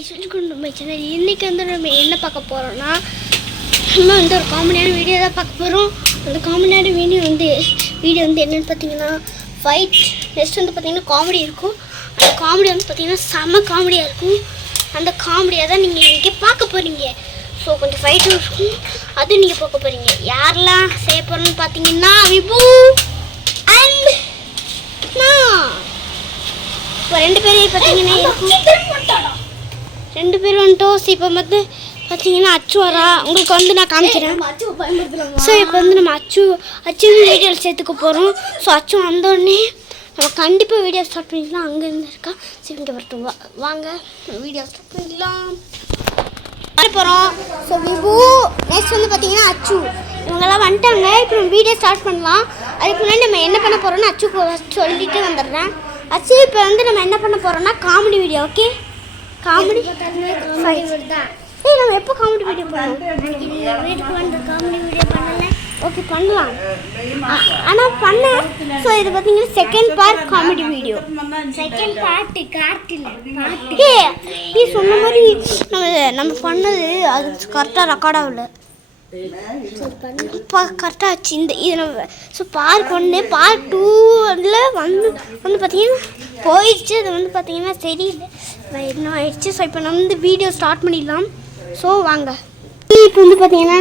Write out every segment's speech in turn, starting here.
இன்னைக்கு வந்து நம்ம என்ன பார்க்க போகிறோம்னா நம்ம வந்து ஒரு காமெடியான வீடியோ தான் பார்க்க போகிறோம். அந்த காமெடியான வீடியோ வந்து என்னென்னு பார்த்தீங்கன்னா ஃபைட், நெக்ஸ்ட் வந்து பார்த்தீங்கன்னா காமெடி இருக்கும். அந்த காமெடி வந்து பார்த்தீங்கன்னா செம்ம காமெடியாக இருக்கும். அந்த காமெடியாக தான் நீங்கள் இன்றைக்கி பார்க்க போகிறீங்க. ஸோ கொஞ்சம் ஃபைட்டும் இருக்கும், அதுவும் நீங்கள் பார்க்க போகிறீங்க. யாரெல்லாம் செய்ய போகிறோன்னு பார்த்தீங்கன்னா விபு அண்ட் நான். இப்போ ரெண்டு பேரையும் பார்த்தீங்கன்னா ரெண்டு பேரும் வந்துட்டோம். ஸோ இப்போ வந்து பார்த்தீங்கன்னா அச்சு வரா, உங்களுக்கு வந்து நான் காமிக்கிறேன். ஸோ இப்போ வந்து நம்ம அச்சு வீடியோ சேர்த்துக்க போகிறோம். ஸோ அச்சு வந்தோடனே நம்ம கண்டிப்பாக வீடியோ ஸ்டார்ட் பண்ணிக்கலாம். அங்கேருந்து இருக்கா. சரி இங்கே வரட்டும், வாங்க வீடியோ ஸ்டார்ட் பண்ணிக்கலாம். போகிறோம். ஸோ விபு நெக்ஸ்ட் வந்து பார்த்தீங்கன்னா அச்சு இவங்கெல்லாம் வந்துட்டாங்க. இப்போ நம்ம வீடியோ ஸ்டார்ட் பண்ணலாம். அதுக்கு முன்னாடி நம்ம என்ன பண்ண போகிறோம்னு அச்சுக்கு சொல்லிட்டு வந்துடுறேன். அச்சு இப்போ வந்து நம்ம என்ன பண்ண போகிறோம்னா காமெடி வீடியோ. ஓகே, காமெடி தான். சரி நம்ம எப்போ காமெடி வீடியோ பண்ணலாம்? வீட்டுக்கு வந்து காமெடி வீடியோ பண்ணல. ஓகே பண்ணலாம், ஆனால் பண்ண. ஸோ இது பார்த்தீங்கன்னா second part comedy video. Second part கார்ட்டில் நீ சொன்ன மாதிரி நம்ம பண்ணது அது கரெக்டாக ரெக்கார்ட் ஆகல. இப்போ கரெக்டாக ஆச்சு. இது நம்ம ஸோ பார்ட் 1 பார்ட் 2 வந்து பார்த்தீங்கன்னா போயிடுச்சு. அது வந்து பார்த்தீங்கன்னா சரியில்லை, என்ன ஆயிடுச்சு. ஸோ இப்போ நம்ம வந்து வீடியோ ஸ்டார்ட் பண்ணிடலாம். ஸோ வாங்க. இப்போ வந்து பார்த்தீங்கன்னா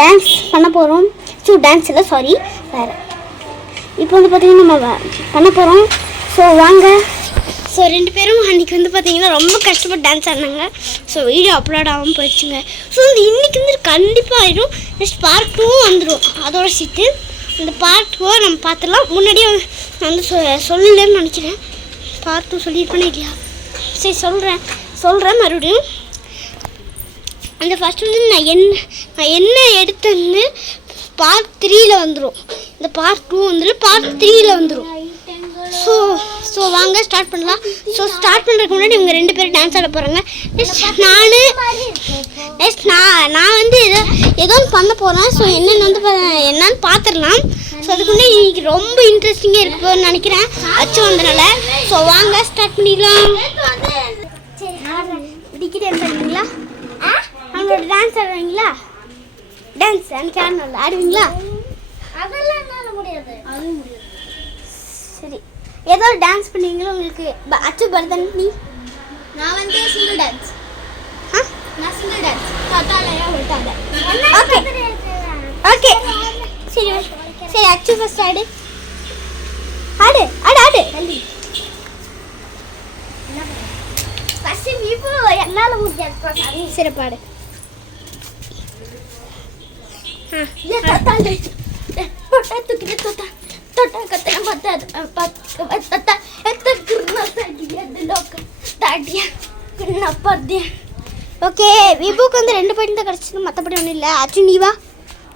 டான்ஸ் பண்ண போகிறோம். ஸோ டான்ஸ் இல்லை, சாரி, வேறு. இப்போ வந்து பார்த்தீங்கன்னா நம்ம பண்ண போகிறோம். ஸோ வாங்க. ஸோ ரெண்டு பேரும் அன்றைக்கி வந்து பார்த்தீங்கன்னா ரொம்ப கஷ்டப்பட்டு டான்ஸ் ஆடினாங்க. ஸோ வீடியோ அப்லோட் ஆகாமல் போயிடுச்சுங்க. ஸோ வந்து இன்றைக்கி வந்து கண்டிப்பாக ஆயிடும். நெக்ஸ்ட் பார்ட் 2 வந்துடும். அதோட சேர்த்து அந்த பார்ட் 2 நம்ம பார்த்துடலாம். முன்னாடியே வந்து சொல்லலன்னு நினைக்கிறேன். பார்ட் 2 சொல்லியிருப்பேனே இல்லையா? சரி சொல்கிறேன் மறுபடியும். அந்த ஃபஸ்ட் வந்து நான் என்ன எடுத்தேன்னு பார்ட் 3 வந்துடும். இந்த பார்ட் 2 வந்துடும், பார்ட் 3 வந்துடும். ஸோ வாங்க ஸ்டார்ட் பண்ணலாம். ஸோ ஸ்டார்ட் பண்ணுறதுக்கு முன்னாடி இவங்க ரெண்டு பேரும் டான்ஸ் ஆட போகிறாங்க. நெக்ஸ்ட் நான் வந்து ஏதோ பண்ண போகிறேன். ஸோ என்னன்னு பார்த்துடலாம். ஸோ அதுக்கு முன்னாடி இன்னைக்கு ரொம்ப இன்ட்ரெஸ்டிங்காக இருக்க போகுதுன்னு நினைக்கிறேன் அச்சு வந்தனால. ஸோ வாங்க ஸ்டார்ட் பண்ணிடலாம். டிக்கெட் பண்ணுறீங்களா? அவங்களோட டான்ஸ் ஆடுவீங்களா? டான்ஸ் எனக்கு ஆடணும், ஆடுவீங்களா? அதெல்லாம் என்னால் முடியாது. அதுவும் முடியாது. சரி, ஏதோ டான்ஸ் பண்ணுவீங்களா உங்களுக்கு? அச்சு பரதநாட்டியம். நான் வந்து சிங்கிள் டான்ஸ். நான் சிங்கிள் டான்ஸ். ஓகே ஓகே சரி அச்சு ஃபர்ஸ்ட் ஆடு. ஃபர்ஸ்ட் விபு என்னால முடியாது. சரி பாடு. ஓகே, விபுக்கு வந்து 2 பாயிண்ட் தான் கிடச்சிது, மற்றபடி ஒன்றும் இல்லை. அச்சு நீ வா,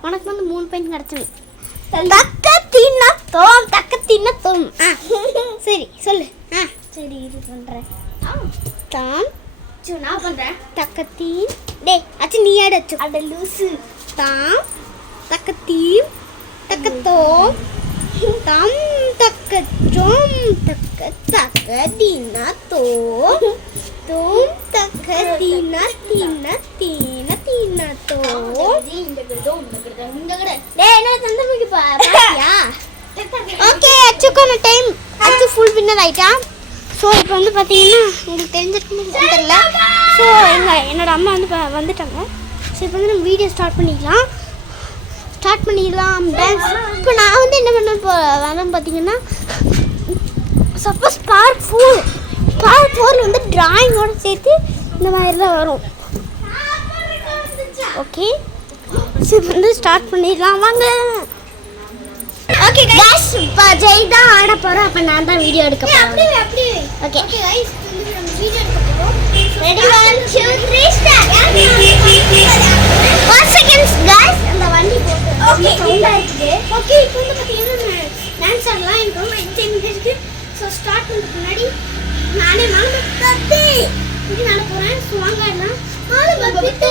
உனக்கு வந்து 3 பாயிண்ட் கிடச்சிது. தக்கத்தின்னா தோம். சரி சொல்லு. சரி இது பண்ணுறேன். தாம் நான் பண்ணுறேன். தக்கத்தீன். டே அச்சு நீ ஆடு. அச்சு அட லூசு. தாம் தக்கத்தீம் தக்கத்தோம் தாம் தக்கச்சோம் தக்கதீனா தோம் தோம் தக்கதீனா தீனா தீனா தீனா தோம். டே என்ன சந்தமிக்கு பாத்தியா? ஓகே, அச்சுக்கான டைம். அச்சு ஃபுல் வின்னர் ஆயிட்டா. ஸோ இப்போ வந்து பார்த்தீங்கன்னா உங்களுக்கு தெரிஞ்சிருக்குன்னு தெரியல. ஸோ என்னோட அம்மா வந்து வந்துட்டாங்க. ஸோ இப்போ வந்து நம்ம வீடியோ ஸ்டார்ட் பண்ணிக்கலாம். டான்ஸ். இப்போ நான் வந்து என்ன பண்ண வரேன் பார்த்தீங்கன்னா, சப்போஸ் பார்ட் 4 வந்து டிராயிங்கோடு சேர்த்து இந்த மாதிரி தான் வரும். ஓகே, ஸோ இப்போ வந்து ஸ்டார்ட் பண்ணிடலாம் வாங்க. ஓகே गाइस, இப்போ ஜெய் தான் ஆட போறோம். அப்ப நான் தான் வீடியோ எடுக்க போறேன். ஓகே गाइस, நம்ம வீடியோ எடுக்க போறோம். Ready 1 2 3 start. 1 செகண்ட்ஸ் गाइस, அந்த வண்டி போட்டு. ஓகே சவுண்டா இருக்கு. ஓகே இப்போ வந்து பாத்தீங்கன்னா டான்ஸ் ஆடலாம். எனக்கு ரொம்ப எக்ஸைட்மென்ட் இருக்கு. சோ ஸ்டார்ட் பண்றதுக்கு முன்னாடி நானே மாலபத்தி இது ஆட போறேன். சோ வாங்க ஆடலாம். மாலபத்தி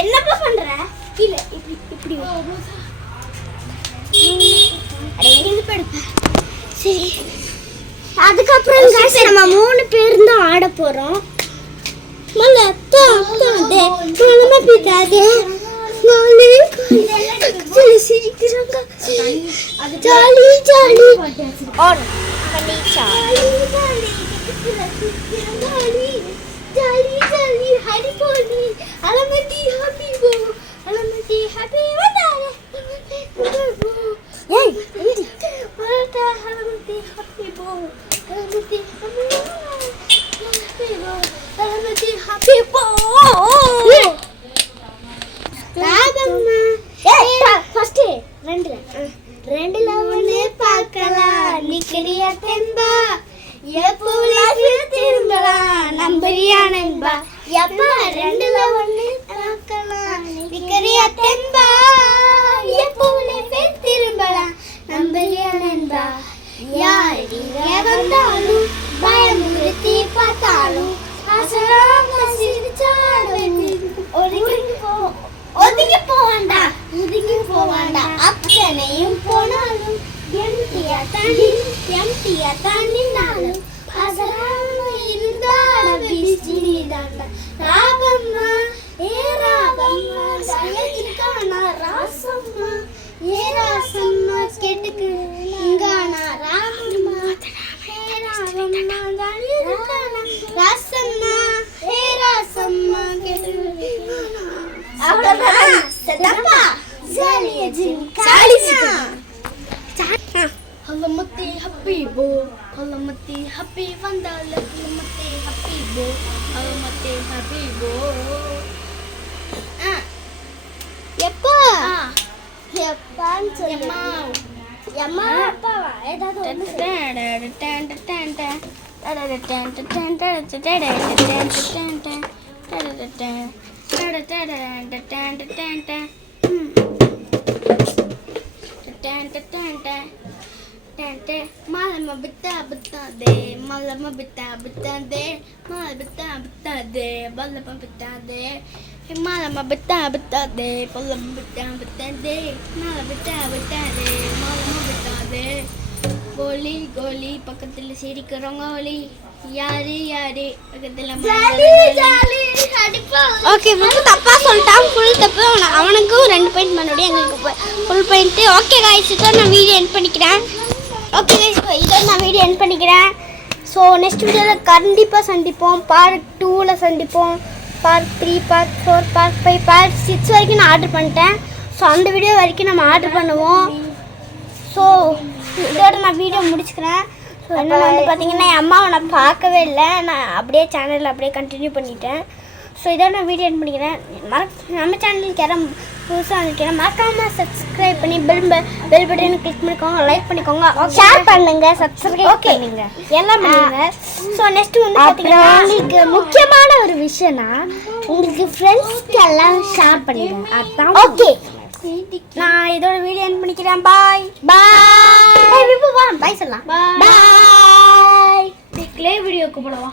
என்னப்பா பண்ற? கீழே இப்படி சரி அதுக்கப்புறம் நம்ம 3 பேர் தான் ஆட போறோம் ரெண்டுல ஒண்ணு பார்க்கலாம் நிக்கிறியா தெம்பா திரும்பலாம் நம்பரியா நண்பா எப்பா ரெண்டுல ஒண்ணு பார்க்கலாம் நிக்கிறியா தெம்பா திரும்பலாம் நம்பரியா நண்பா யாரு வந்தாலும் பயமுறுத்தி பார்த்தாலும் அசராம சிரிச்சாலும் ஒதுங்கி போவாண்டா அத்தனையும் போனாலும் எம்டியா தாண்டினாலும் அசராம இருந்தாட பிடிச்சிடாண்டா ராகம்மா ஏ ராகம்மா தயக்கிருக்கானா ராசம்மா ஏ ராசம்மா கேட்டுக்கு இங்கானா ராகம்மா ஏ ராகம்மா தயக்கிருக்கானா ராசம்மா ஏ ராசம்மா கேட்டுக்கு sedapa Zalia Jim Kalisia Halamati Habibo Halamati Happy Vandala Halamati Habibo Halamati Habibo Yappa Yappan Yamma appa edadu Malama bita de malama bita de malama bita de balama bita de malama bita de balama bita de malama bita de malama bita de கோலி கோலி பக்கத்துல சிரிக்கிறவங்க ஒலி யாரு யாரு பக்கத்துல okay வந்து தப்பா சொல்லிட்டான் full தப்பு அவனுக்கும் 2 பாயிண்ட் மறுபடியும் எங்களுக்கு ஃபுல் பாயிண்ட் ஓகே गाइस இதோ நான் வீடியோ எண்ட் பண்ணிக்கிறேன் ஓகே गाइस இதோ நான் வீடியோ எண்ட் பண்ணிக்கிறேன் ஸோ நெக்ஸ்ட் வீடியோவில் கண்டிப்பாக சந்திப்போம் பார்ட் 2ல சந்திப்போம் பார்ட் 3 பார்ட் 4 பார்ட் 5 பார்ட் 6 வரைக்கும் நான் ஆர்டர் பண்ணிட்டேன் ஸோ அந்த வீடியோ வரைக்கும் நம்ம ஆர்டர் பண்ணுவோம் ஸோ இதோட நான் வீடியோ முடிச்சுக்கிறேன் ஸோ என்னென்ன வந்து பார்த்தீங்கன்னா என் அம்மாவை நான் பார்க்கவே இல்லை நான் அப்படியே சேனலில் அப்படியே கண்டினியூ பண்ணிட்டேன் ஸோ இதோட நான் வீடியோ எண்ட் பண்ணிக்கிறேன் நம்ம சேனலுக்கு யாரும் புதுசாக வந்துருக்கேன் மறக்காமல் சப்ஸ்கிரைப் பண்ணி பெல் பட்டனை கிளிக் பண்ணிக்கோங்க லைக் பண்ணிக்கோங்க ஷேர் பண்ணுங்க சப்ஸ்கிரைப் பண்ணுங்க எல்லாம் பண்ணுங்க ஸோ நெக்ஸ்ட் வந்து பார்த்தீங்கன்னா உங்களுக்கு முக்கியமான ஒரு விஷயம்னா உங்களுக்கு ஃப்ரெண்ட்ஸ்க்கு எல்லாம் ஷேர் பண்ணுங்க அதான் ஓகே நான் இதோட வீடியோ எண்ட் பண்ணிக்கிறேன் பாய் பாய் பாய் சொல்லலாம் பாய் க்ளே வீடியோக்கு போடவா